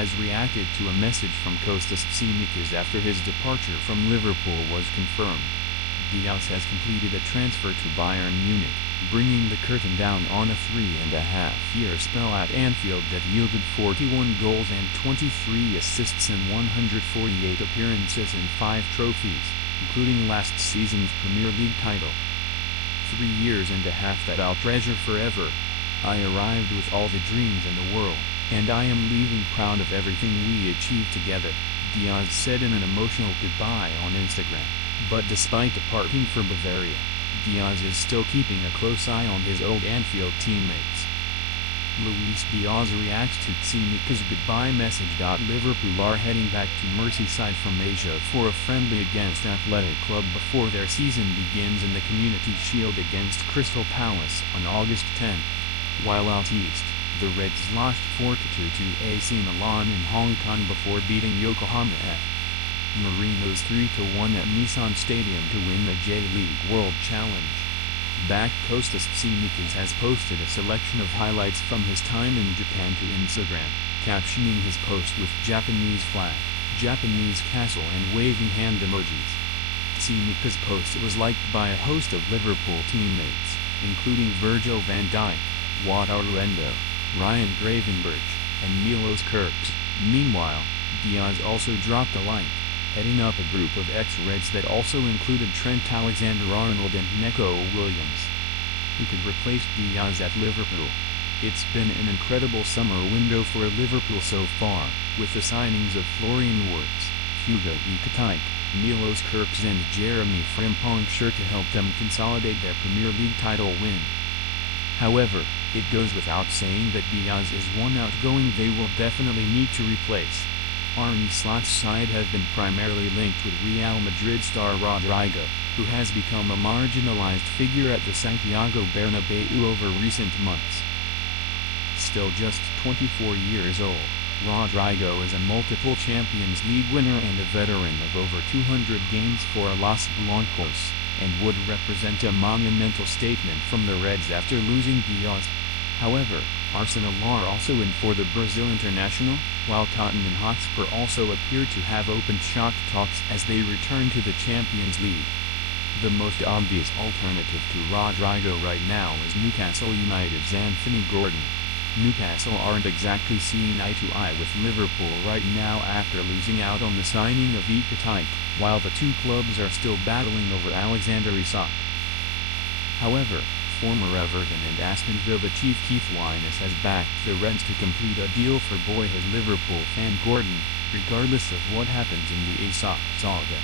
has reacted to a message from Kostas Tsimikas after his departure from Liverpool was confirmed. Diaz has completed a transfer to Bayern Munich, bringing the curtain down on a 3.5-year spell at Anfield that yielded 41 goals and 23 assists in 148 appearances and 5 trophies, including last season's Premier League title. 3.5 years that I'll treasure forever. I arrived with all the dreams in the world, and I am leaving proud of everything we achieved together, Diaz said in an emotional goodbye on Instagram. But despite departing for Bavaria, Diaz is still keeping a close eye on his old Anfield teammates. Luis Diaz reacts to Tsimikas' goodbye message. Liverpool are heading back to Merseyside from Asia for a friendly against Athletic Club before their season begins in the Community Shield against Crystal Palace on August 10. While out east, the Reds lost 4-2 to AC Milan in Hong Kong before beating Yokohama F. Marinos 3-1 at Nissan Stadium to win the J-League World Challenge. Back Kostas Tsimikas has posted a selection of highlights from his time in Japan to Instagram, captioning his post with Japanese flag, Japanese castle and waving hand emojis. Tsimikas' post was liked by a host of Liverpool teammates, including Virgil van Dijk, Wataru Endo, Ryan Gravenberch, and Milos Kerkez. Meanwhile, Diaz also dropped a like, heading up a group of ex-Reds that also included Trent Alexander-Arnold and Neco Williams. Who could replace Diaz at Liverpool? It's been an incredible summer window for Liverpool so far, with the signings of Florian Wirtz, Hugo Ekitike, Milos Kerkez and Jeremy Frimpong sure to help them consolidate their Premier League title win. However, it goes without saying that Diaz is one outgoing they will definitely need to replace. Arne Slot's side have been primarily linked with Real Madrid star Rodrygo, who has become a marginalized figure at the Santiago Bernabeu over recent months. Still just 24 years old, Rodrygo is a multiple Champions League winner and a veteran of over 200 games for Los Blancos, and would represent a monumental statement from the Reds after losing Diaz. However, Arsenal are also in for the Brazil international, while Tottenham Hotspur also appear to have opened shop talks as they return to the Champions League. The most obvious alternative to Rodrygo right now is Newcastle United's Anthony Gordon. Newcastle aren't exactly seeing eye to eye with Liverpool right now after losing out on the signing of Ekitike, while the two clubs are still battling over Alexander Isak. However, former Everton and Aston Villa chief Keith Winus has backed the Reds to complete a deal for boyhood Liverpool fan Gordon, regardless of what happens in the Isak saga.